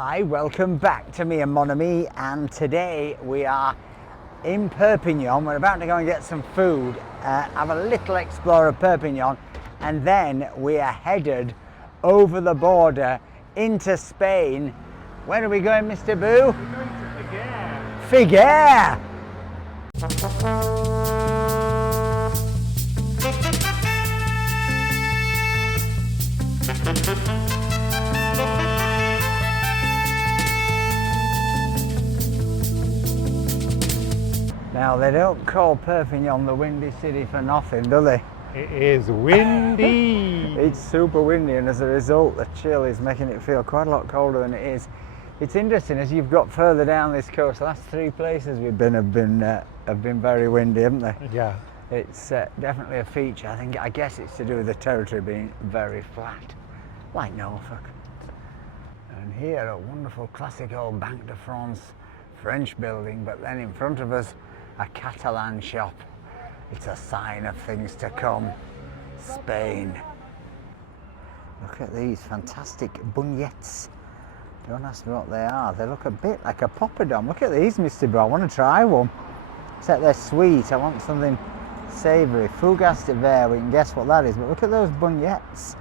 Hi, welcome back to me and Mon Ami, and today we are in Perpignan. We're about to go and get some food, have a little explore of Perpignan, and then we are headed over the border into Spain. Where are we going, Mr. Boo? We're going to Figueres. Figueres! Now, they don't call Perpignan the Windy City for nothing, do they? It is windy. It's super windy, and as a result, the chill is making it feel quite a lot colder than it is. It's interesting, as you've got further down this coast, the last three places we've been have been very windy, haven't they? Yeah. It's definitely a feature. I guess it's to do with the territory being very flat, like Norfolk. And here, a wonderful classic old Banque de France French building, but then in front of us, a Catalan shop. It's a sign of things to come. Spain. Look at these fantastic beignets. Don't ask me what they are. They look a bit like a poppadom. Look at these, Mr. Bro. I want to try one. Except they're sweet. I want something savoury. Fougasse de verre. We can guess what that is. But look at those beignets.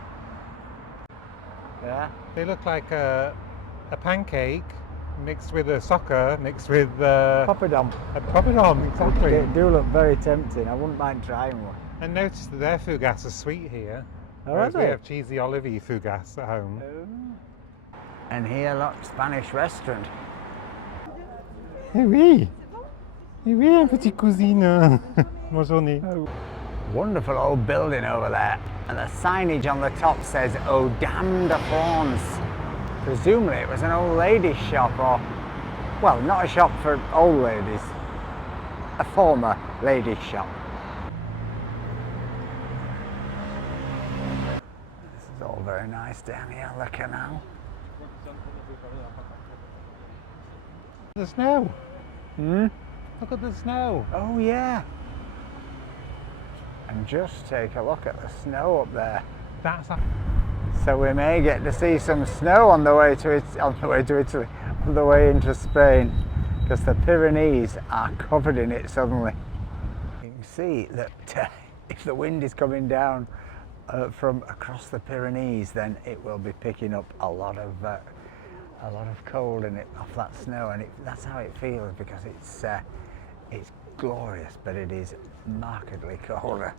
Yeah. They look like a pancake mixed with a soccer, mixed with Poppadom. a poppadom, exactly. They do look very tempting. I wouldn't mind trying one. And notice that their fougasse are sweet here. Oh, whereas are we they? have cheesy olivey fougasse at home. And here, look, Spanish restaurant. Eh oui! Eh oui, un petit cousine. Bonne journée. Wonderful old building over there. And the signage on the top says, "Oh, Dame de France." Presumably it was an old lady's shop, or, well, not a shop for old ladies, a former ladies' shop. This is all very nice down here, the canal. The snow. Hmm? Look at the snow. Oh yeah. And just take a look at the snow up there. That's a... So we may get to see some snow on the way to Italy, on the way into Spain, because the Pyrenees are covered in it suddenly. You can see that if the wind is coming down from across the Pyrenees, then it will be picking up a lot of cold in it off that snow, and that's how it feels, because it's glorious, but it is markedly colder.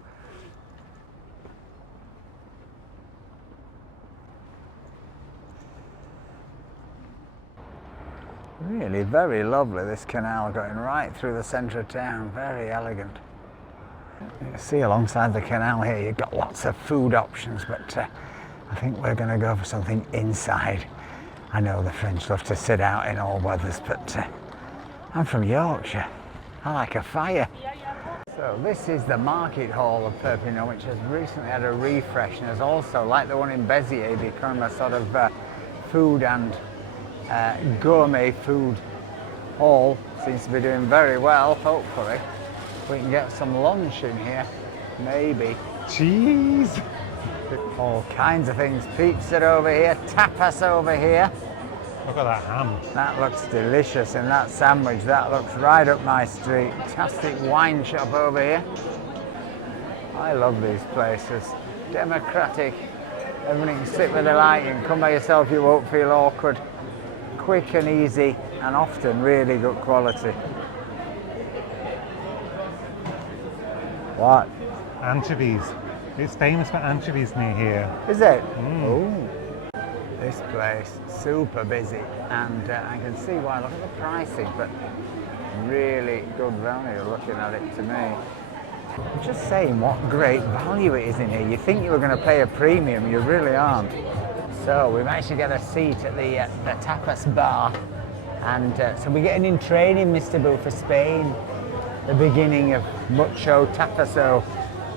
Really very lovely, this canal going right through the centre of town, very elegant. You can see alongside the canal here you've got lots of food options, but I think we're going to go for something inside. I know the French love to sit out in all weathers, but I'm from Yorkshire. I like a fire. So this is the market hall of Perpignan, which has recently had a refresh, and has also, like the one in Béziers, become a sort of food and gourmet food hall. Seems to be doing very well. Hopefully we can get some lunch in here, maybe. Cheese! All kinds of things. Pizza over here, tapas over here. Look at that ham. That looks delicious, and that sandwich, that looks right up my street. Fantastic wine shop over here. I love these places. Democratic. Everyone can sit where they like. You can come by yourself, you won't feel awkward. Quick and easy, and often really good quality. What? Anchovies. It's famous for anchovies near here. Is it? Oh. This place, super busy, and I can see why. Look at the pricing, but really good value looking at it to me. I'm just saying what great value it is in here. You think you were going to pay a premium, you really aren't. So we managed to get a seat at the tapas bar, and so we're getting in training, Mr. Boo, for Spain. The beginning of mucho tapaso.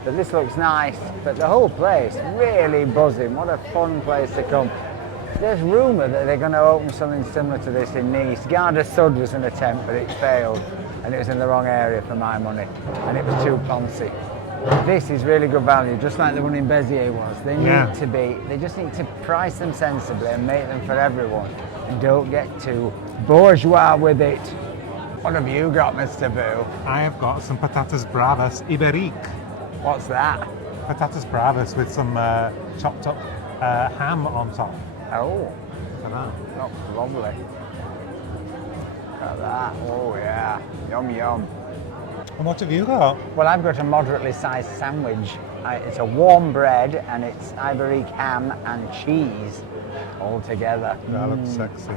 But this looks nice, but the whole place really buzzing. What a fun place to come. There's rumour that they're going to open something similar to this in Nice. Garda Sud was an attempt, but it failed, and it was in the wrong area for my money, and it was too poncy. This is really good value, just like the one in Béziers was. They need to be, they just need to price them sensibly and make them for everyone. Don't get too bourgeois with it. What have you got, Mr. Boo? I have got some patatas bravas iberique. What's that? Patatas bravas with some chopped up ham on top. Oh, I know. that's lovely. Look at that. Oh yeah, yum yum. And what have you got? Well, I've got a moderately sized sandwich. It's a warm bread and it's iberique ham and cheese all together. That looks sexy.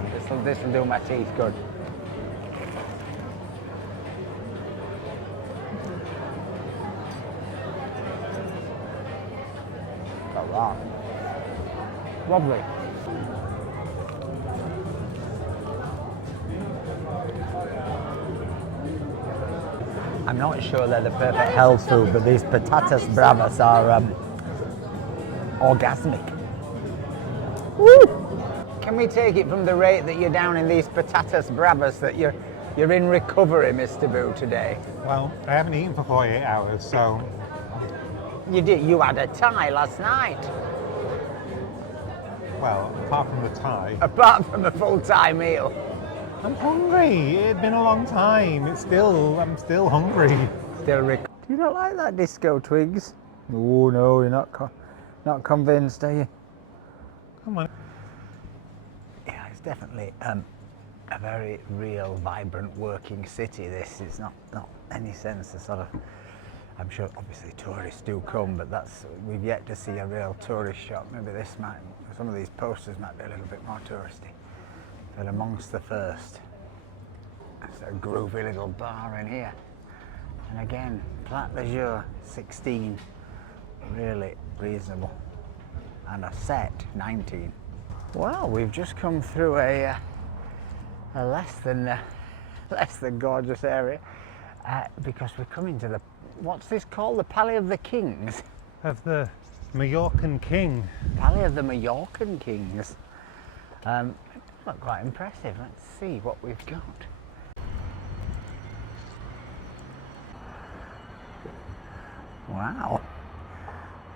This will do my teeth good. Look at that. Lovely. I'm not sure they're the perfect health food, but these patatas bravas are orgasmic. Woo! Can we take it from the rate that you're down in these patatas bravas that you're in recovery, Mr. Boo, today? Well, I haven't eaten for 48 hours, so... You did. You had a Thai last night. Well, apart from the Thai. Apart from a full Thai meal. I'm hungry. It's been a long time. I'm still hungry. Still Do you not like that disco twigs? Oh no, you're not convinced, are you? Come on. Yeah, it's definitely a very real, vibrant working city. This is not any sense of sort of. I'm sure obviously tourists do come, but we've yet to see a real tourist shop. Maybe some of these posters might be a little bit more touristy. But amongst the first, it's a groovy little bar in here. And again, Plat de Jour, 16, really reasonable. And a set, 19. Well, we've just come through a less than gorgeous area because we're coming to what's this called? The Palace of the Kings? Of the Majorcan king. Palace of the Majorcan Kings. Look quite impressive. Let's see what we've got. Wow.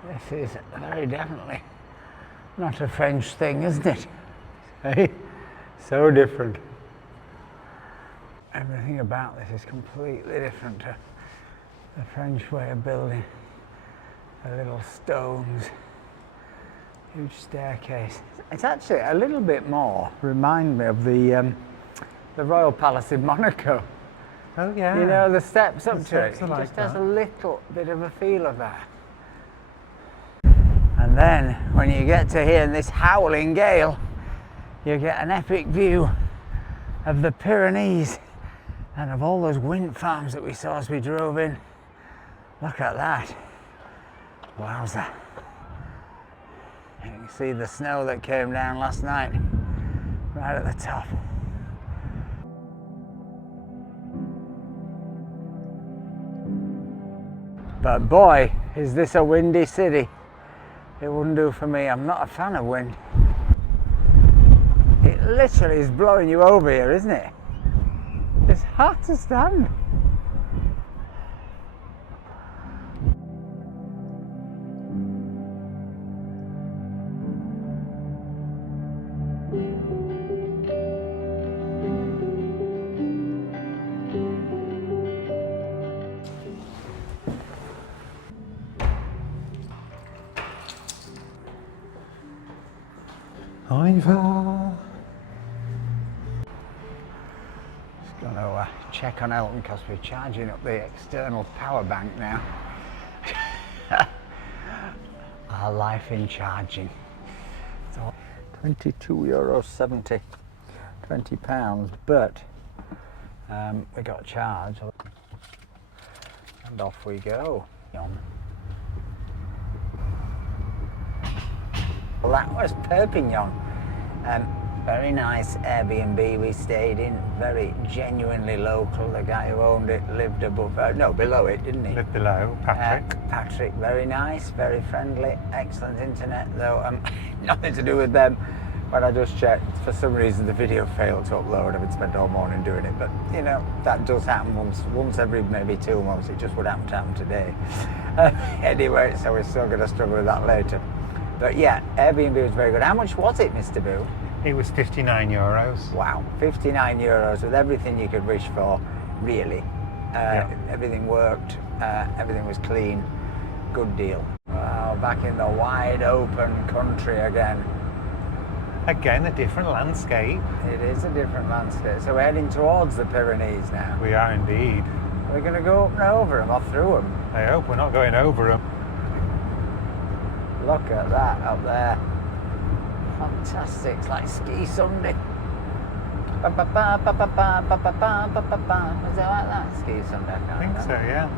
This is very definitely not a French thing, isn't it? Hey, so different. Everything about this is completely different to the French way of building. The little stones. Huge staircase. It's actually a little bit more remind me of the Royal Palace in Monaco. Oh yeah. You know, the steps up to it. It like just has a little bit of a feel of that. And then when you get to here in this howling gale, you get an epic view of the Pyrenees and of all those wind farms that we saw as we drove in. Look at that. Wowza. You can see the snow that came down last night, right at the top. But boy, is this a windy city. It wouldn't do for me. I'm not a fan of wind. It literally is blowing you over here, isn't it? It's hard to stand. Just going to check on Elton because we're charging up the external power bank now. Our life in charging. So €22.70, £20, but we got charged and off we go. Well, that was Perpignan. Very nice Airbnb we stayed in, very genuinely local. The guy who owned it lived below it, didn't he? Lived below, Patrick. Patrick, very nice, very friendly, excellent internet though. Nothing to do with them, but I just checked. For some reason the video failed to upload. I've spent all morning doing it, but you know, that does happen once every maybe 2 months. It just would happen today. Anyway, so we're still going to struggle with that later. But yeah, Airbnb was very good. How much was it, Mr. Boo? It was €59. Wow, 59 euros with everything you could wish for, really. Everything worked, everything was clean, good deal. Wow, back in the wide open country again. Again, a different landscape. It is a different landscape. So we're heading towards the Pyrenees now. We are indeed. We're going to go up and over them or through them. I hope we're not going over them. Look at that up there. Fantastic. It's like Ski Sunday. Is it like that? Ski Sunday? I think so, yeah.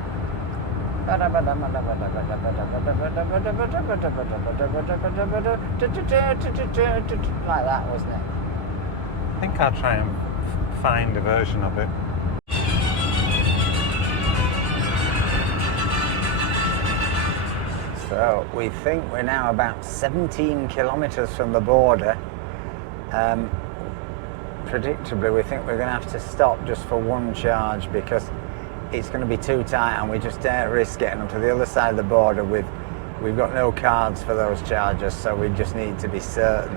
Like that, wasn't it? I think I'll try and find a version of it. So we think we're now about 17 kilometres from the border. Predictably, we think we're going to have to stop just for one charge because it's going to be too tight and we just don't risk getting onto the other side of the border we've got no cards for those charges, so we just need to be certain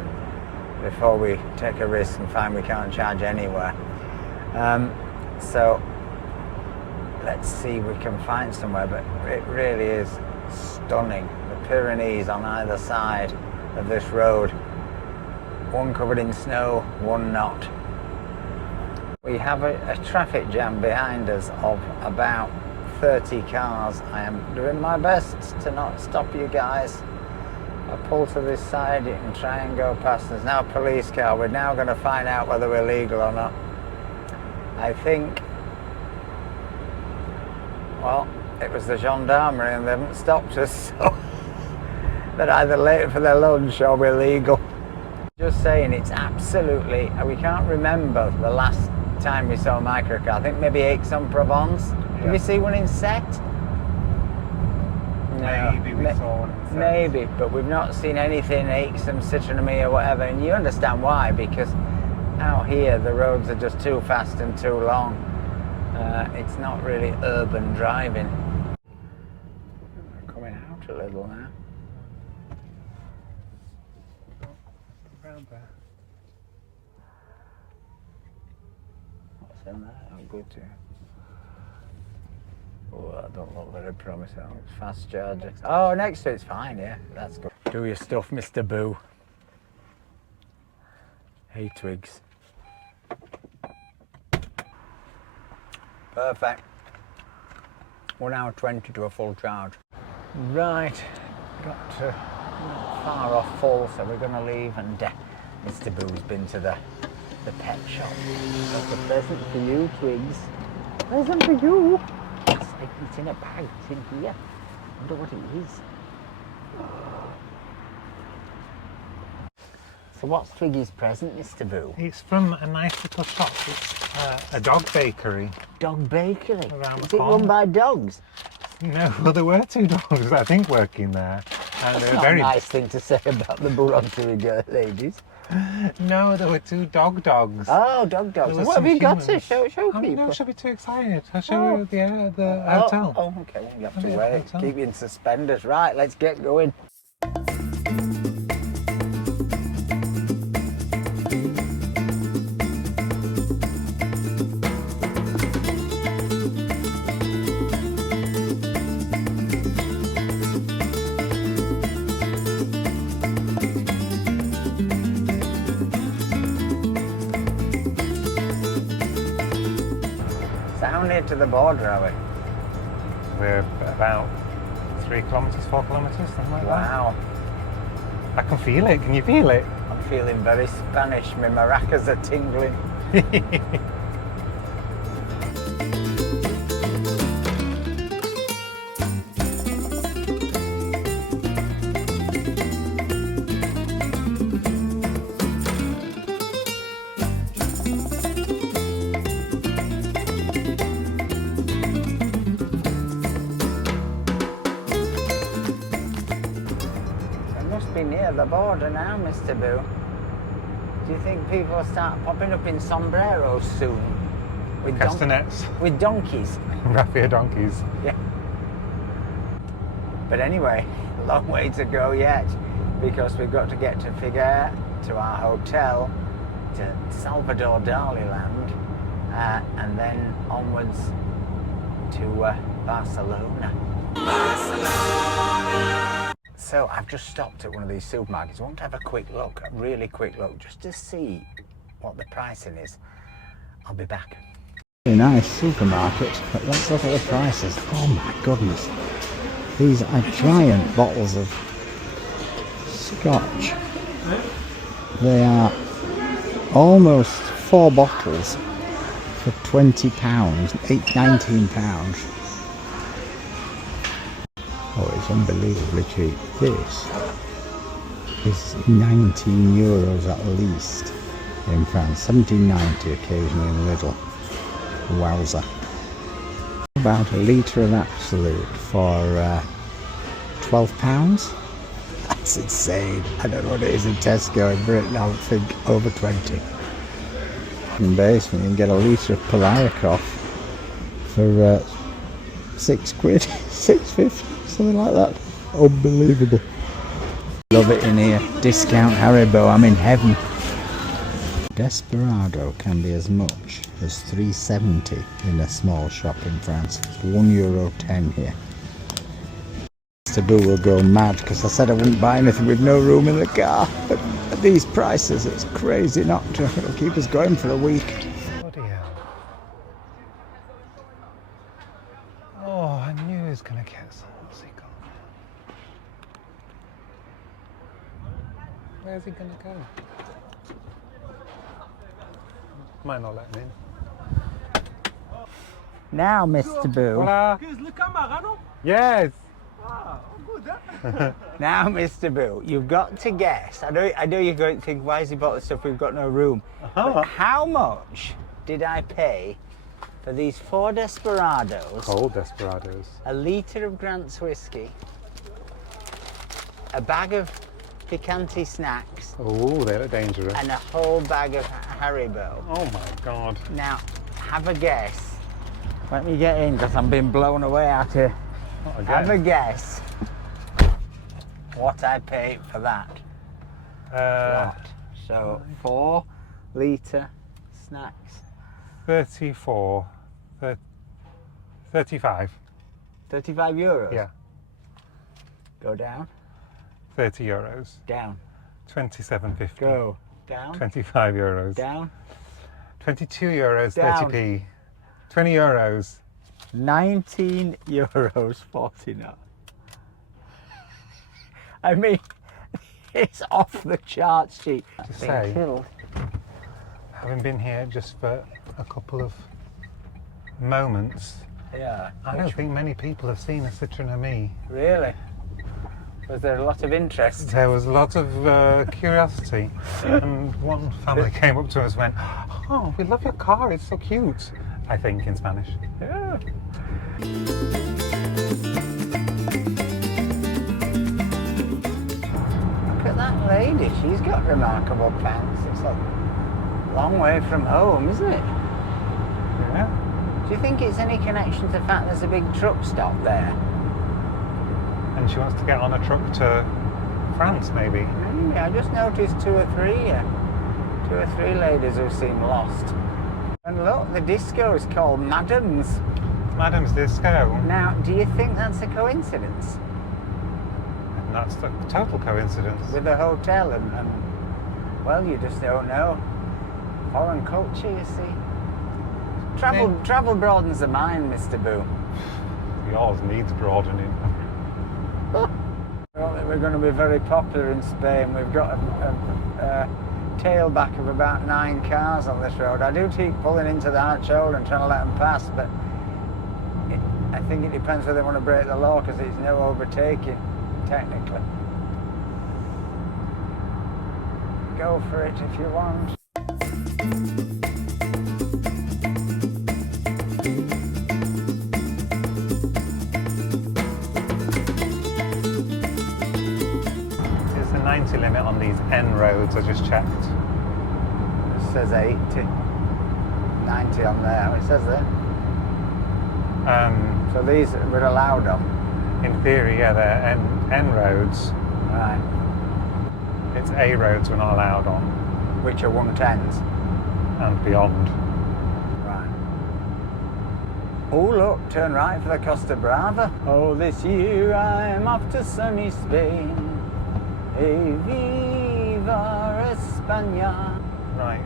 before we take a risk and find we can't charge anywhere. So let's see if we can find somewhere, but it really is stunning. The Pyrenees on either side of this road, one covered in snow, one not. We have a traffic jam behind us of about 30 cars. I am doing my best to not stop you guys. I pull to this side and try and go past. There's now a police car. We're now going to find out whether we're legal or not. I think, well, it was the gendarmerie and they haven't stopped us, so they're either late for their lunch or we're legal. Just saying, it's absolutely, we can't remember the last time we saw a microcar. I think maybe Aix-en-Provence. Yeah. Did we see one in Set? No. Maybe we saw one in Set. Maybe, but we've not seen anything Aix-en, Citroen or whatever, and you understand why, because out here the roads are just too fast and too long. It's not really urban driving. We're coming out a little now. Around there. What's in there? Oh, good too. Oh, that don't look very promising. It's fast charger. Oh, next to it's fine, yeah. That's good. Do your stuff, Mr. Boo. Hey, Twigs. Perfect. 1 hour 20 to a full charge. Right, got to not far off full, so we're going to leave, and Mr. Boo's been to the pet shop. That's a present for you, Twigs. Present for you. It's in a bag. It's in here. I wonder what it is. So what's Twiggy's present, Mr. Boo? It's from a nice little shop. It's a dog bakery. Dog bakery? Around Is the it corner. run by dogs? No, well, there were 2 dogs, I think, working there. And That's they were not very... a nice thing to say about the Boulangerie ladies. No, there were 2 dogs. Oh, dogs. There were What have some you got to humans. show Oh, people? no, she'll be too excited. I'll show you the Oh, hotel. Oh, okay, well, you have to Yeah, wait. hotel. Keep you in suspenders. Right, let's get going. How near to the border are we? We're about 3 kilometres, 4 kilometres, something like Wow, that. I can feel it. Can you feel it? I'm feeling very Spanish. My maracas are tingling. Be near the border now, Mr. Boo. Do you think people will start popping up in sombreros soon? With Castanets. with donkeys? Raffia donkeys. Yeah. But anyway, long way to go yet, because we've got to get to Figueres to our hotel, to Salvador Dali land, and then onwards to Barcelona. So I've just stopped at one of these supermarkets. I want to have a quick look, a really quick look, just to see what the pricing is. I'll be back. Very nice supermarket, but let's look at the prices. Oh my goodness. These are giant bottles of Scotch. They are almost 4 bottles for £20, £19. Oh, it's unbelievably cheap. This is €19 at least in France. £17.90 occasionally in Lidl. Wowza. About a litre of Absolute for £12. That's insane. I don't know what it is in Tesco in Britain. I would think over 20. In basement you can get a litre of Poliakov for £6, £6.50, something like that. Unbelievable. Love it in here. Discount Haribo, I'm in heaven. Desperado can be as much as £3.70 in a small shop in France. It's €1.10 here. Mr. Boo will go mad because I said I wouldn't buy anything with no room in the car. But at these prices, it's crazy not to. It'll keep us going for a week. Bloody hell. Oh, I knew he was going to get some. What's he got? Where's he going to go? Might not let him in. Now, Mr. Boo. Hola. Yes. Now, Mr. Boo, you've got to guess. I know you're going to think, why has he bought the stuff? We've got no room. But how much did I pay for these 4 Desperados? Cold Desperados. A litre of Grant's whiskey, a bag of Picante snacks. Oh, they look dangerous. And a whole bag of Haribo. Oh my God. Now, have a guess. Let me get in because I'm being blown away out here. Have a guess what I paid for that. Lot. So 4 litre snacks. 34. 35. €35? Yeah. Go down. €30. Down. 27.50. Go down. €25. Down. €22. Down. 30p. €20. €19.49. I mean, it's off the charts cheap. To say, having been here just for a couple of moments, yeah. I don't think many people have seen a Citroen Me. Really? Was there a lot of interest? There was a lot of curiosity, and one family came up to us and went, "Oh, we love your car, it's so cute," I think in Spanish. Yeah. Look at that lady, she's got remarkable pants. It's a long way from home, isn't it? Yeah. Do you think it's any connection to the fact there's a big truck stop there? And she wants to get on a truck to France, maybe. Maybe. I just noticed two or three ladies who seem lost. And look, the disco is called Madam's. Madam's Disco. Now, do you think that's a coincidence? And that's a total coincidence. With the hotel and well, you just don't know. Foreign culture, you see. Travel broadens the mind, Mr. Boo. Yours needs broadening. I don't think we're going to be very popular in Spain. We've got a tailback of about 9 cars on this road. I do keep pulling into the arch shoulder and trying to let them pass, but I think it depends whether they want to break the law, because it's no overtaking, technically. Go for it if you want. There's a 90 limit on these N roads, I just checked. It says 80. 90 on there, it says there. So these we're allowed on? In theory, yeah, they're N roads. Right. It's A roads we're not allowed on, which are 110s. and beyond. Right. Oh look, turn right for the Costa Brava. Oh, this year I'm off to sunny Spain. Hey, viva España. Right.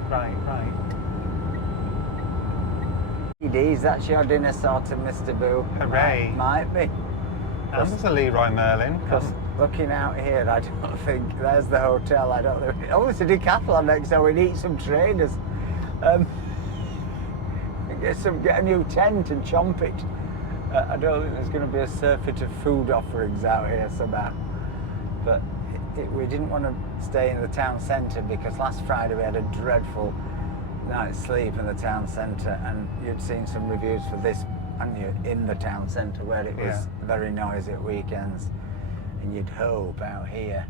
Is that's your dinner sorted, Mr. Boo? Hooray. Might be. And there's a Leroy Merlin. Because looking out here, I don't think there's the hotel. I don't think. Oh, it's a decathlon next door. We need some trainers. Get a new tent and chomp it. I don't think there's going to be a surfeit of food offerings out here somehow. But we didn't want to stay in the town centre because last Friday we had a dreadful night's sleep in the town centre, and you'd seen some reviews for this, hadn't you, in the town centre where it was very noisy at weekends, and you'd hope out here,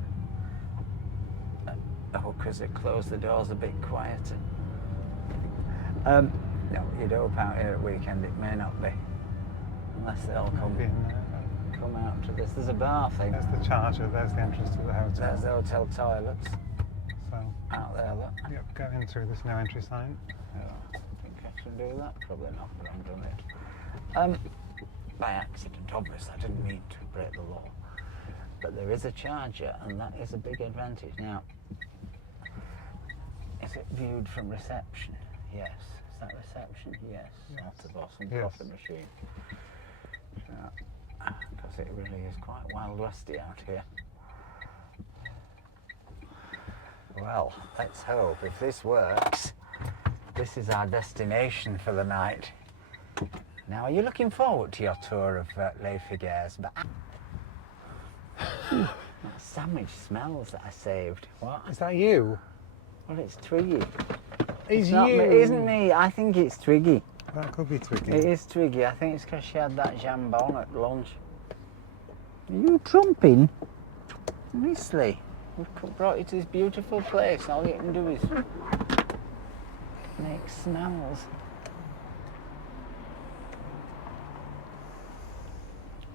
because it closed the doors a bit quieter. No, you'd hope out here at weekend it may not be, unless they all come out to this. There's a bar thing. There's the charger, there's the entrance to the hotel. There's the hotel toilets. So, out there, look. Yep, go in through this no entry sign. Oh, I think I should do that. Probably not, but I'm doing it. By accident, obviously. I didn't mean to break the law. But there is a charger, and that is a big advantage. Now, is it viewed from reception? Yes. Is that reception? Yes. That's the Boston coffee machine. Because it really is quite wild westy out here. Well, let's hope if this works, this is our destination for the night. Now, are you looking forward to your tour of Les Figueres? That sandwich smells that I saved. What? Is that you? Well, it's Twiggy. It's not you. Me. It isn't me. I think it's Twiggy. That could be Twiggy. It is Twiggy. I think it's because she had that jambon at lunch. Are you trumping? Honestly. We've brought you to this beautiful place. All you can do is make smells.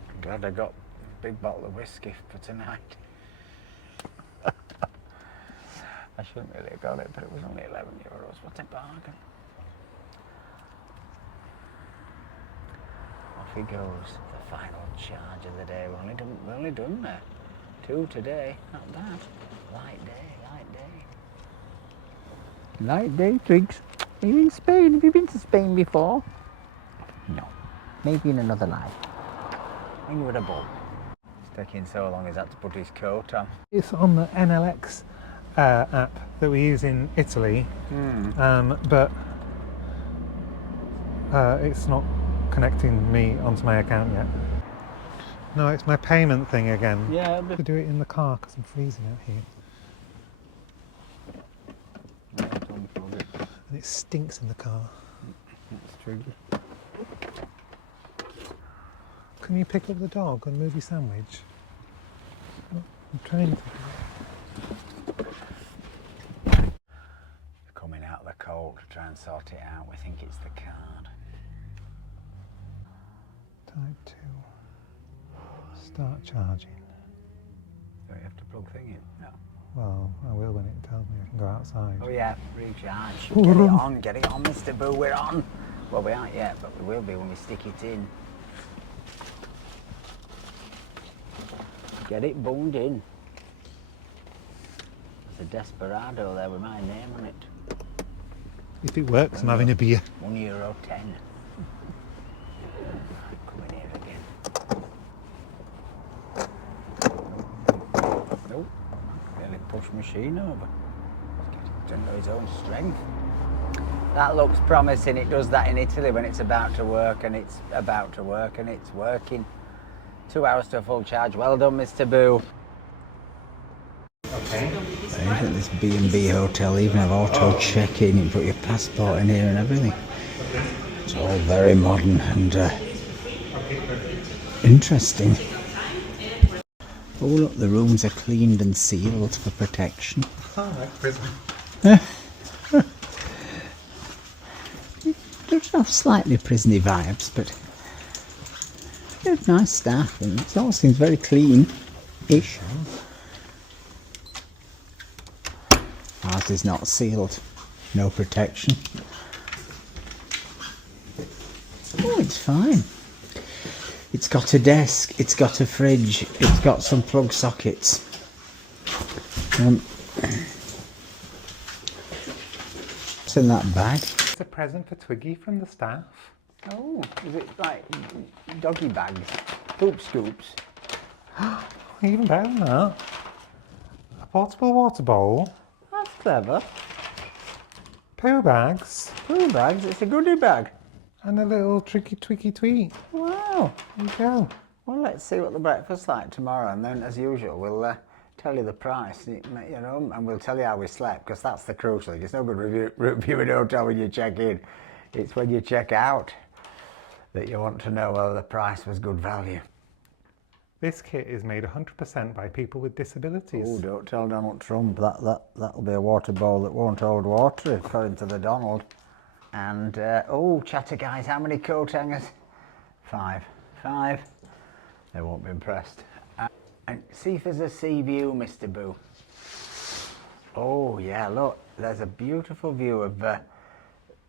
I'm glad I got a big bottle of whiskey for tonight. I shouldn't really have got it, but it was only €11. What a bargain. Off he goes. The final charge of the day. We've only done 2 today. Not bad. Light day. Light day, Triggs. Are you in Spain? Have you been to Spain before? No. Maybe in another life. When you were a bull. It's taking so long he's had to put his coat on. It's on the NLX app that we use in Italy, but it's not connecting me onto my account yet. No, it's my payment thing again. Yeah, I have to do it in the car because I'm freezing out here. And it stinks in the car. That's true. Can you pick up the dog and move your sandwich? I'm trying to. Coming out of the cold to try and sort it out. We think it's the card. Type 2. Start charging. Do you have to plug thing in? No. Well, I will when it tells me I can go outside. Oh yeah, recharge. Ooh, Get it on, Mr. Boo, we're on. Well, we aren't yet, but we will be when we stick it in. Get it boned in. There's a Desperado there with my name on it. If it works, I'm having a beer. €1.10. Come in here again. Nope. Really push machine over. It's under his own strength. That looks promising. It does that in Italy when it's about to work, and it's about to work, and it's working. 2 hours to a full charge. Well done, Mr. Boo. Okay. At this B&B hotel, even have auto check-in, you put your passport in here and everything. It's all very modern and interesting. Oh look, the rooms are cleaned and sealed for protection. Oh, like prison. There's slightly prisony vibes, but there's nice staff and it all seems very clean-ish. ours is not sealed, no protection. Oh, it's fine. It's got a desk, it's got a fridge, it's got some plug sockets. What's in that bag? It's a present for Twiggy from the staff. Oh, is it like doggy bags? Poop scoops? Even better than that. A portable water bowl. That's clever. Poo bags. Poo bags? It's a goodie bag. And a little tricky twiggy tweet. Wow. There you go. Well, let's see what the breakfast's like tomorrow, and then, as usual, we'll tell you the price, you know, and we'll tell you how we slept, because that's the crucial thing. It's no good reviewing a hotel when you check in. It's when you check out that you want to know whether the price was good value. This kit is made 100% by people with disabilities. Oh, don't tell Donald Trump. That'll be a water bowl that won't hold water, according to the Donald. And, oh, chatter guys, how many coat hangers? 5. 5. They won't be impressed. And see if there's a sea view, Mr. Boo. Oh, yeah, look, there's a beautiful view of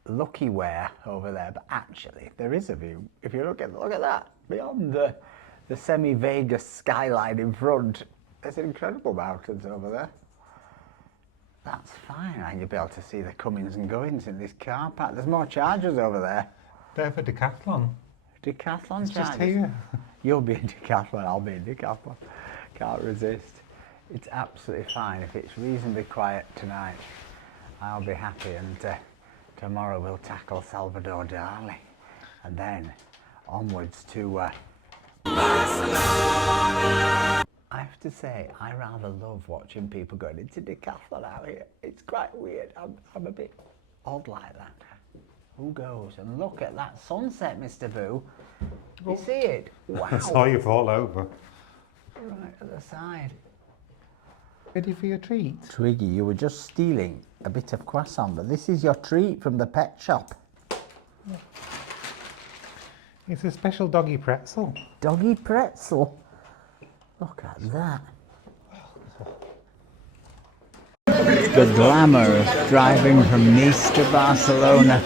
Lucky Ware over there, but actually, there is a view. If you look at that, beyond the semi-Vegas skyline in front, there's incredible mountains over there. That's fine, and you'll be able to see the comings and goings in this car park. There's more chargers over there. They're for Decathlon. Decathlon It's chargers? just here. You'll be in Decathlon, I'll be in Decathlon. Can't resist. It's absolutely fine. If it's reasonably quiet tonight, I'll be happy, and tomorrow we'll tackle Salvador Dali, and then onwards to Barcelona. I have to say, I rather love watching people going into Decathlon out here. It's quite weird. I'm a bit odd like that. Who goes? And look at that sunset, Mr. Boo. You see it? Wow. I saw you fall over. Right at the side. Ready for your treat? Twiggy, you were just stealing a bit of croissant, but this is your treat from the pet shop. It's a special doggy pretzel. Doggy pretzel? Look at that. The glamour of driving from Nice to Barcelona.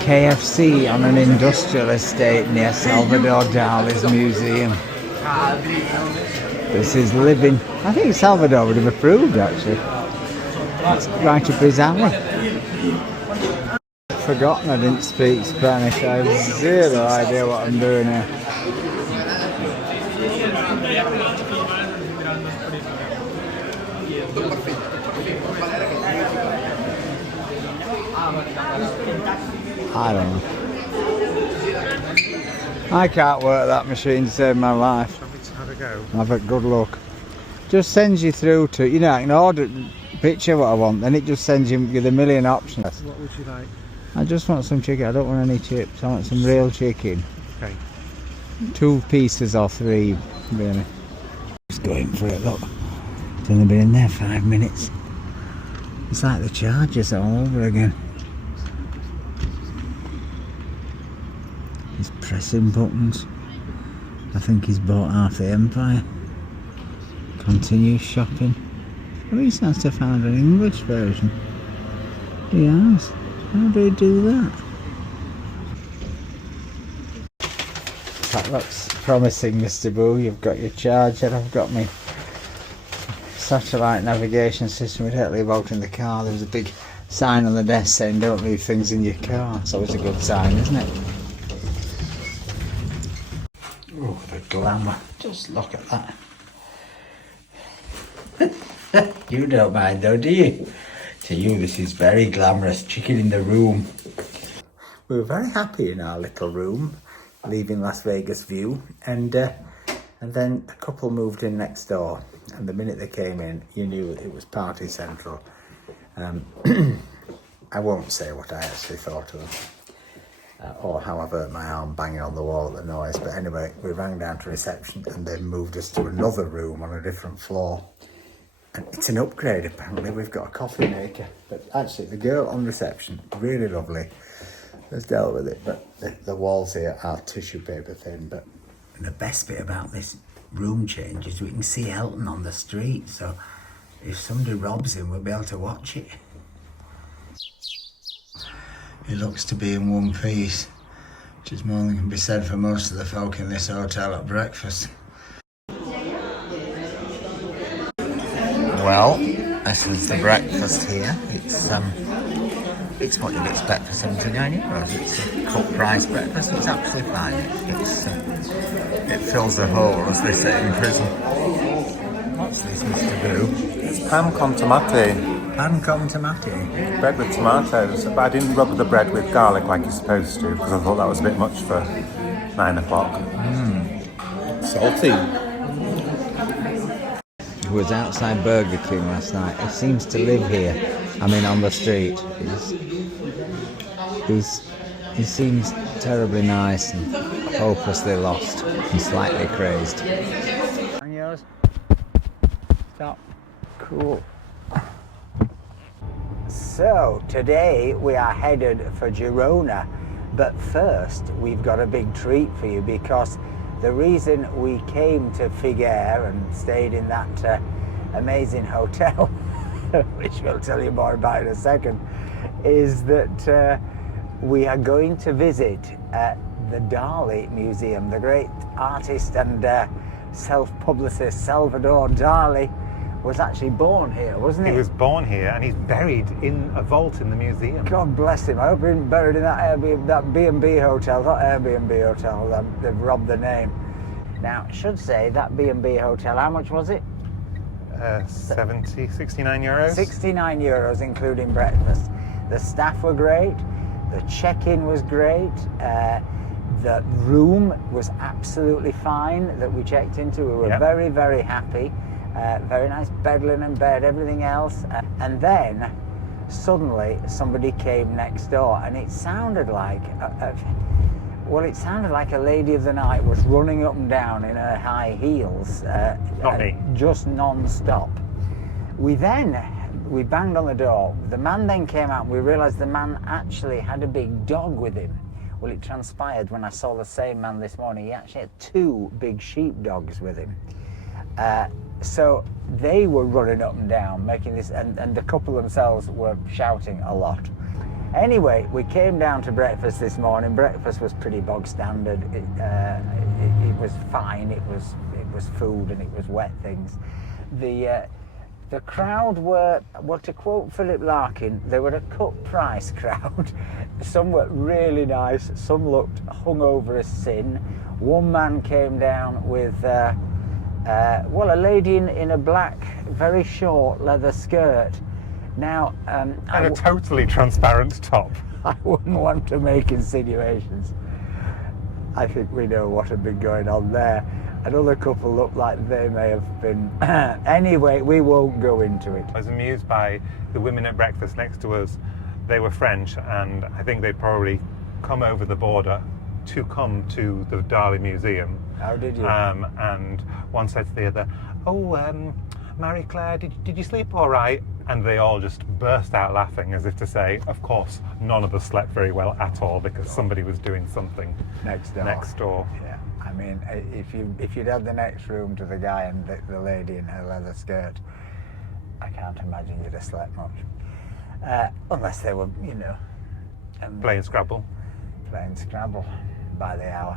KFC on an industrial estate near Salvador Dali's museum. This is living. I think Salvador would have approved, actually. That's right up his alley. Forgotten I didn't speak Spanish. I have zero idea what I'm doing here. I don't know. I can't work that machine to save my life. Have a go. Have a good look. Just sends you through to, you know, I can order, picture what I want, then it just sends you with a million options. What would you like? I just want some chicken. I don't want any chips. I want some real chicken. Okay. 2 pieces or 3, really. Just going for it, look. It's only been in there 5 minutes. It's like the chargers all over again. He's pressing buttons. I think he's bought half the empire. Continue shopping. Well, he has to find an English version. He has. How do he do that? That looks promising, Mr. Boo. You've got your charger, I've got my satellite navigation system. We don't leave out in the car. There was a big sign on the desk saying don't leave things in your car. It's always a good sign, isn't it? Oh, the glamour. Just look at that. You don't mind though, do you? To you this is very glamorous. Chicken in the room. We were very happy in our little room, leaving Las Vegas view, and then a couple moved in next door, and the minute they came in you knew it was party central. I won't say what I actually thought of them, or how I've hurt my arm banging on the wall at the noise, but anyway, we rang down to reception and they moved us to another room on a different floor. And it's an upgrade apparently. We've got a coffee maker, but actually the girl on reception, really lovely, has dealt with it, but the walls here are tissue paper thin. But the best bit about this room change is we can see Elton on the street, so if somebody robs him, we'll be able to watch it. He looks to be in one piece, which is more than can be said for most of the folk in this hotel at breakfast. Well, this is the breakfast here. It's what you'd expect for €79. It's a cut price breakfast. It's absolutely fine. It fills the hole, as they say in prison. What's this, Mr. Boo? It's pan con tomate. Pan con tomate. Bread with tomatoes. But I didn't rub the bread with garlic like you're supposed to, because I thought that was a bit much for 9 o'clock. Salty. He was outside Burger King last night. He seems to live here. I mean, on the street. He seems terribly nice and hopelessly lost and slightly crazed. And yours? Stop. Cool. So, today we are headed for Girona, but first we've got a big treat for you, because the reason we came to Figueres and stayed in that amazing hotel, which we'll tell you more about in a second, is that we are going to visit the Dali Museum. The great artist and self-publicist Salvador Dali was actually born here, wasn't he? He was born here, and he's buried in a vault in the museum. God bless him. I hope he's buried in that B&B hotel, not Airbnb hotel. They've robbed the name. Now, I should say that B&B hotel, how much was it? 69 euros. 69 euros, including breakfast. The staff were great. The check-in was great. The room was absolutely fine that we checked into. We were very, very happy. Very nice bed linen bed, everything else. And then suddenly somebody came next door, and it sounded like it sounded like a lady of the night was running up and down in her high heels. Not me. Just non-stop. We banged on the door. The man then came out, and we realised the man actually had a big dog with him. Well, it transpired when I saw the same man this morning, he actually had 2 big sheepdogs with him. So they were running up and down, making this, and the couple themselves were shouting a lot. Anyway, we came down to breakfast this morning. Breakfast was pretty bog standard. It was fine. It was food and it was wet things. The crowd were, well, to quote Philip Larkin, they were a cut price crowd. Some were really nice. Some looked hungover as sin. One man came down with a lady in a black, very short leather skirt. Now, and a totally transparent top. I wouldn't want to make insinuations. I think we know what had been going on there. Another couple looked like they may have been... Anyway, we won't go into it. I was amused by the women at breakfast next to us. They were French, and I think they'd probably come over the border to come to the Dali Museum. How did you? And one said to the other, "Oh, Marie-Claire, did you sleep all right?" And they all just burst out laughing, as if to say, of course, none of us slept very well at all, because somebody was doing something next door. Yeah, I mean, if you'd had the next room to the guy and the lady in her leather skirt, I can't imagine you'd have slept much. Unless they were, Playing Scrabble. Playing Scrabble by the hour.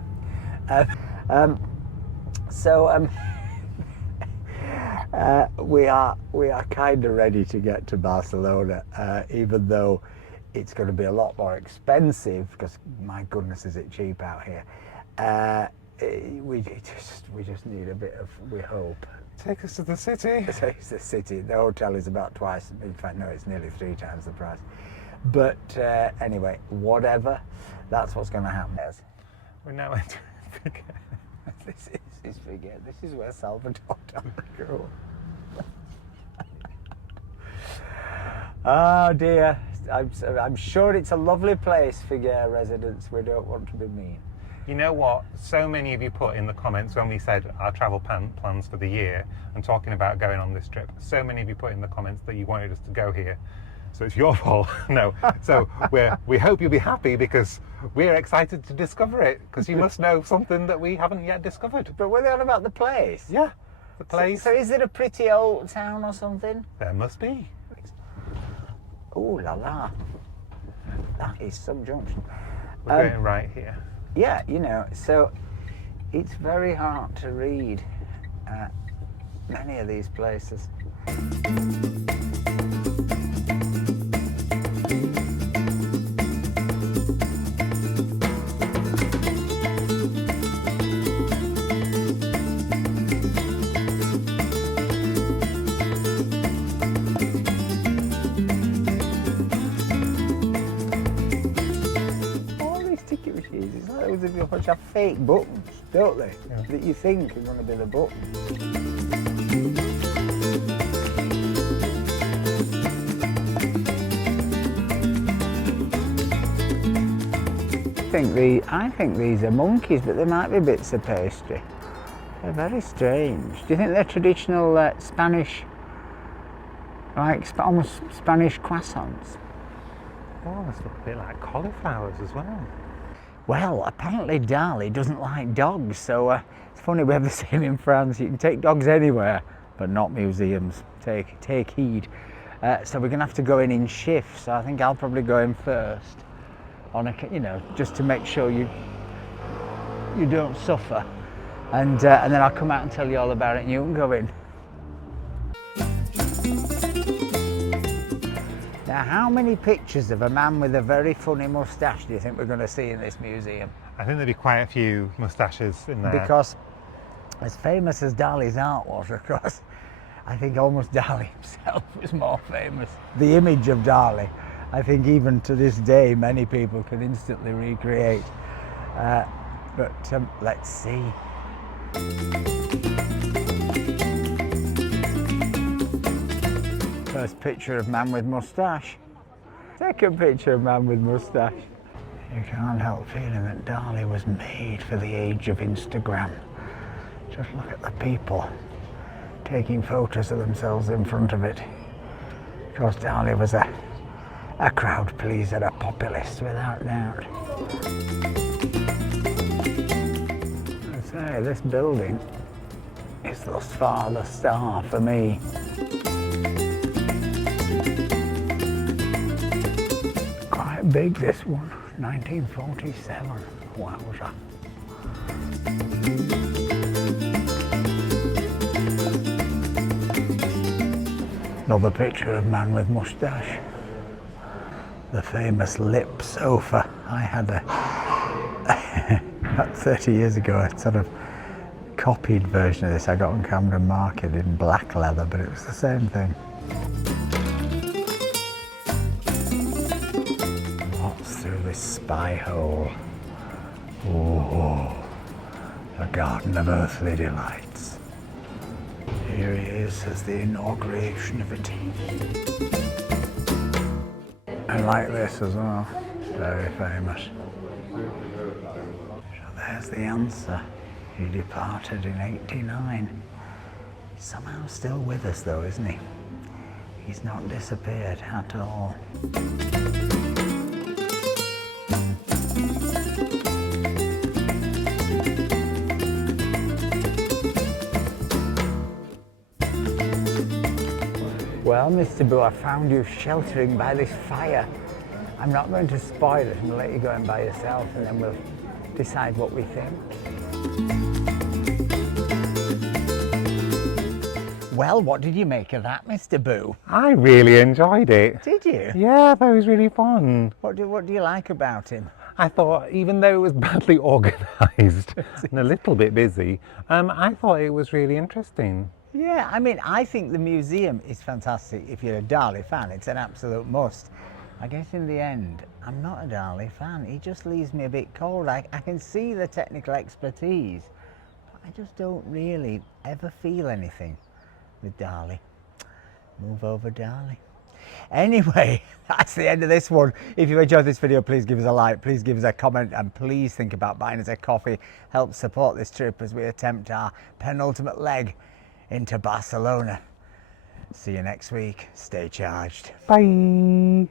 We are kind of ready to get to Barcelona, even though it's going to be a lot more expensive, because my goodness, is it cheap out here. We just need a bit of, we hope. Take us to the city. Take us to the city. The hotel is about twice, in fact, no, it's nearly 3 times the price. But anyway, whatever, that's what's going to happen. We're now entering Figueres. This is Figueres. This is where Salvador Dali grew. Oh dear, I'm sure it's a lovely place, Figueres residents. We don't want to be mean. You know what? So many of you put in the comments when we said our travel plans for the year and talking about going on this trip. So many of you put in the comments that you wanted us to go here. So it's your fault. No. So we hope you'll be happy, because we're excited to discover it, because you must know something that we haven't yet discovered. But we're on about the place. Yeah. the place. So is it a pretty old town or something? There must be. Oh la la. That is some junction. We're going right here. Yeah, you know, so it's very hard to read many of these places. Those of you which have fake buttons, don't they? Yeah. That you think are going to be the buttons. I think these are monkeys, but they might be bits of pastry. They're very strange. Do you think they're traditional Spanish, like almost Spanish croissants? Oh, this looks a bit like cauliflowers as well. Well, apparently Dali doesn't like dogs, so it's funny, we have the same in France. You can take dogs anywhere, but not museums. Take heed. So we're going to have to go in shifts. So I think I'll probably go in first, you know, just to make sure you don't suffer, and then I'll come out and tell you all about it, and you can go in. Now, how many pictures of a man with a very funny moustache do you think we're going to see in this museum? I think there'll be quite a few moustaches in there. Because as famous as Dali's art was, of course, I think almost Dali himself was more famous. The image of Dali, I think even to this day, many people can instantly recreate. But let's see. First picture of man with moustache. Second picture of man with moustache. You can't help feeling that Dali was made for the age of Instagram. Just look at the people taking photos of themselves in front of it. Of course, Dali was a crowd pleaser, a populist without doubt. I say, this building is thus far the star for me. Quite big, this one, 1947. Wowza. Another picture of man with moustache. The famous lip sofa. I had about 30 years ago, a sort of copied version of this I got on Camden Market in black leather, but it was the same thing. What's through this spy hole? Oh, a garden of earthly delights. Here he is as the inauguration of it. And like this as well, very famous. So there's the answer. He departed in '89. He's somehow still with us though, isn't he? He's not disappeared at all. Well, Mr. Boo, I found you sheltering by this fire. I'm not going to spoil it and let you go in by yourself, and then we'll decide what we think. Well, what did you make of that, Mr. Boo? I really enjoyed it. Did you? Yeah, that was really fun. What do you like about him? I thought, even though it was badly organised and a little bit busy, I thought it was really interesting. Yeah, I mean, I think the museum is fantastic. If you're a Dali fan, it's an absolute must. I guess in the end, I'm not a Dali fan. He just leaves me a bit cold. I can see the technical expertise, but I just don't really ever feel anything with Dali. Move over, Dali. Anyway, that's the end of this one. If you enjoyed this video, please give us a like, please give us a comment, and please think about buying us a coffee. Help support this trip as we attempt our penultimate leg into Barcelona. See you next week. Stay charged. Bye.